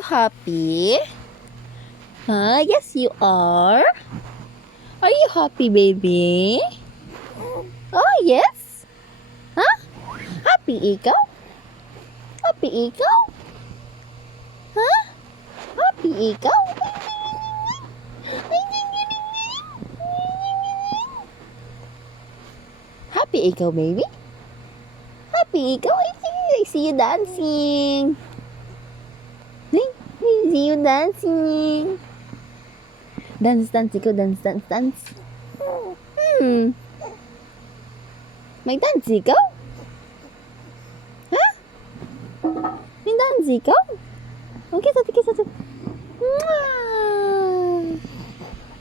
you happy? Huh? Yes, you are. Are you happy, baby? Oh, yes. Huh? Happy ikaw? Happy ikaw? Huh? Happy ikaw? Happy ikaw, baby? Happy ikaw? I see you dancing. I see you dancing. Dance, dance. Ikaw, dance, dance, dance. May dance ikaw? Ha? May dance ikaw? Okay, satu.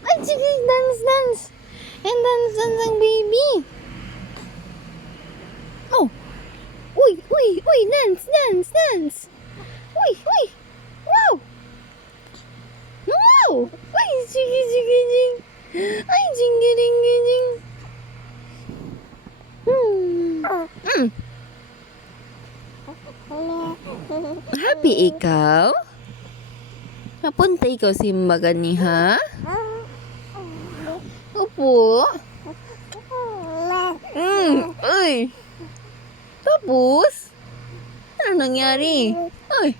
Ay, sige, dance, dance. And dance, dance ang baby. Oh. Uy, dance, dance, dance. Uy. Wow. Wow. Ay, sige. Ay, jing. Happy ikaw? Napunta ikaw simba ganiha? Opo. Uy. Tapos? Ano nangyari? Ay.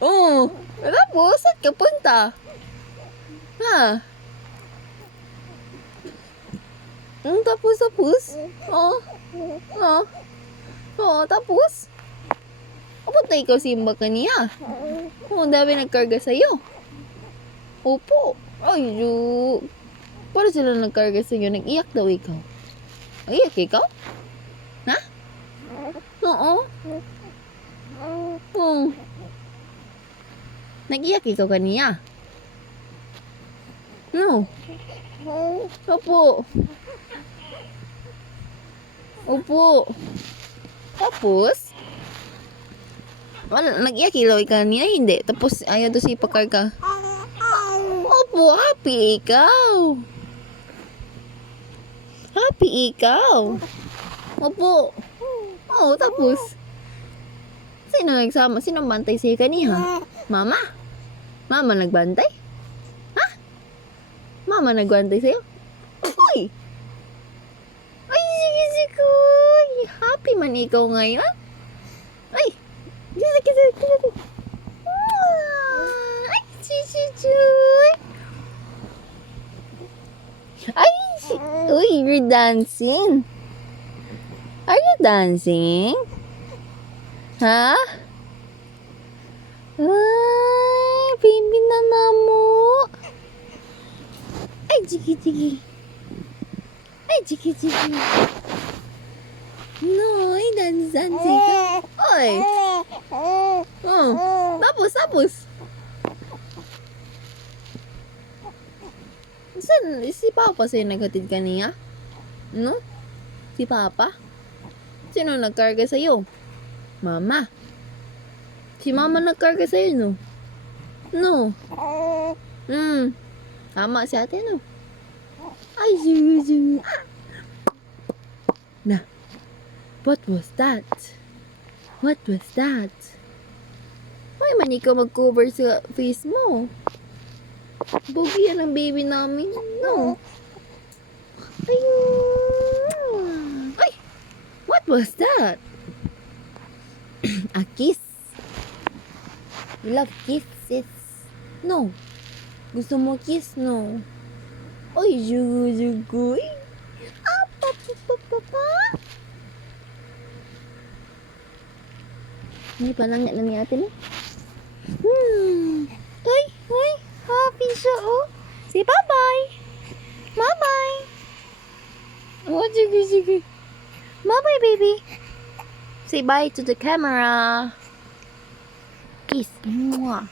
Oh. Tapos? Saan ka punta? Ha? Tapos? Oh, tapos? Kapunta ikaw simba kaniya? Oh, dami nagkarga sa'yo. Opo. Ay, Ju. Paano sila nagkarga sa'yo? Nag-iyak daw ikaw. Iyak ikaw? Ha? Oo. Oh. Nag-iyak ikaw kaniya? No. Opo. Tapos? Wala, nag-iyak ikaw niya, hindi. Tapos, ayaw doon siya ipakarga. Opo, happy ikaw. Happy ikaw. Opo. Oo, tapos. Sino nagsama? Sino bantay siya kaniha? Mama? Mama nagbantay? Ha? Mama nagbantay sa'yo? Uy! Ay, sige. Happy man ikaw ngayon? Ay! Sige. Ay, chuchuchuy. Ay, uy, you're dancing. Are you dancing? Ha? Ay, baby na namo. Ay, jigi. Ay, jigi. No, ay, dancing ka. Oy. Oh, tapos. Saan? Si Papa sa'yo naghatid kaniya? No? Si Papa? Sino nagkarga sa'yo? Mama. Si Mama nagkarga sa'yo, no? No. Tama si ate, no? Ay, sige. Na. What was that? Ay, man ikaw mag-cover sa face mo. Bogi yan ang baby namin. No. Ayun. Ay! What was that? A kiss. You love kisses. No. Gusto mo kiss, no? Ay, jugo. Papa. May panangit na ni ate mo. Ay, happy siya, oh. Say bye-bye. Bye-bye. Oh, sige. Bye-bye, baby. Say bye to the camera. Kiss. Mwah.